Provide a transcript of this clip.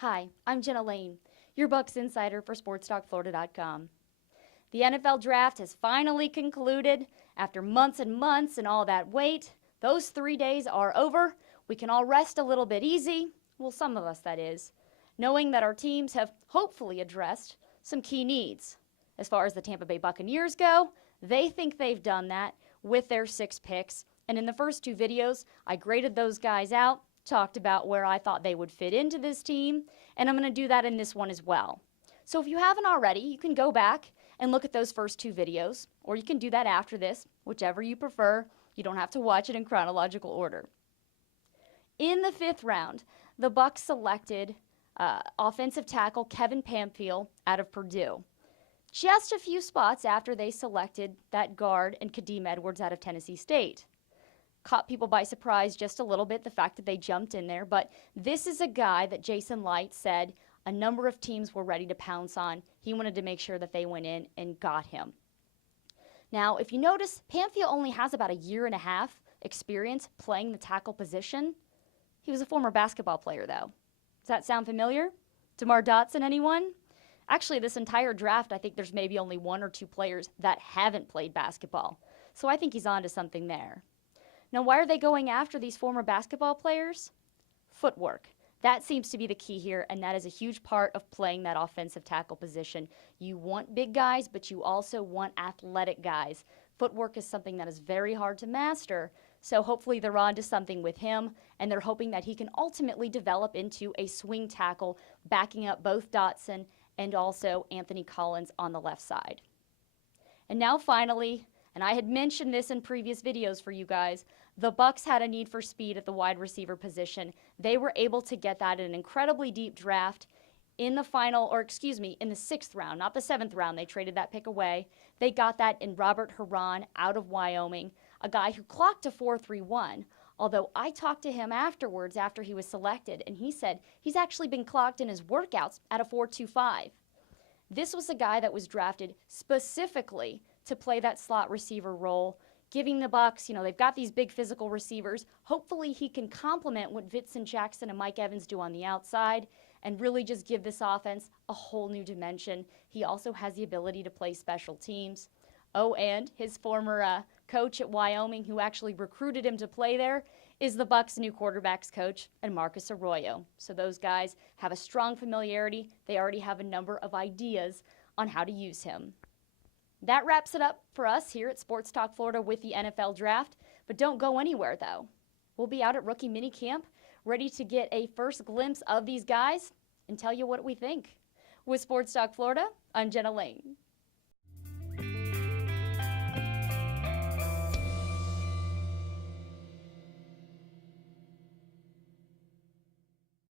Hi, I'm Jenna Lane, your Bucs insider for SportsTalkFlorida.com. The NFL draft has finally concluded. After months and months and all that wait, those 3 days are over. We can all rest a little bit easy, well, some of us that is, knowing that our teams have hopefully addressed some key needs. As far as the Tampa Bay Buccaneers go, they think they've done that with their 6 picks. And in the first 2 videos, I graded those guys out, talked about where I thought they would fit into this team, and I'm going to do that in this one as well. So if you haven't already, you can go back and look at those first 2 videos, or you can do that after this, whichever you prefer. You don't have to watch it in chronological order. In the 5th round, the Bucs selected offensive tackle Kevin Pamphile out of Purdue. Just a few spots after they selected that guard and Kadeem Edwards out of Tennessee State. Caught people by surprise just a little bit, the fact that they jumped in there, but this is a guy that Jason Licht said a number of teams were ready to pounce on. He wanted to make sure that they went in and got him. Now, if you notice, Pamphile only has about a year and a half experience playing the tackle position. He was a former basketball player, though. Does that sound familiar? DeMar Dotson, anyone? Actually, this entire draft, I think there's maybe only 1 or 2 players that haven't played basketball. So I think he's on to something there. Now, why are they going after these former basketball players? Footwork. That seems to be the key here, and that is a huge part of playing that offensive tackle position. You want big guys, but you also want athletic guys. Footwork is something that is very hard to master, so hopefully they're on to something with him, and they're hoping that he can ultimately develop into a swing tackle, backing up both Dotson and also Anthony Collins on the left side. And now finally, and I had mentioned this in previous videos for you guys, the Bucs had a need for speed at the wide receiver position. They were able to get that in an incredibly deep draft in the in the 6th round, not the 7th round. They traded that pick away. They got that in Robert Huron out of Wyoming, a guy who clocked a 4.31. Although I talked to him afterwards after he was selected, and he said he's actually been clocked in his workouts at a 4.25. This was a guy that was drafted specifically to play that slot receiver role, giving the Bucs, they've got these big physical receivers. Hopefully he can complement what Vincent Jackson and Mike Evans do on the outside and really just give this offense a whole new dimension. He also has the ability to play special teams. Oh, and his former coach at Wyoming, who actually recruited him to play there, is the Bucs' new quarterbacks coach, and Marcus Arroyo. So those guys have a strong familiarity. They already have a number of ideas on how to use him. That wraps it up for us here at Sports Talk Florida with the NFL Draft. But don't go anywhere, though. We'll be out at rookie minicamp, ready to get a first glimpse of these guys and tell you what we think. With Sports Talk Florida, I'm Jenna Lane.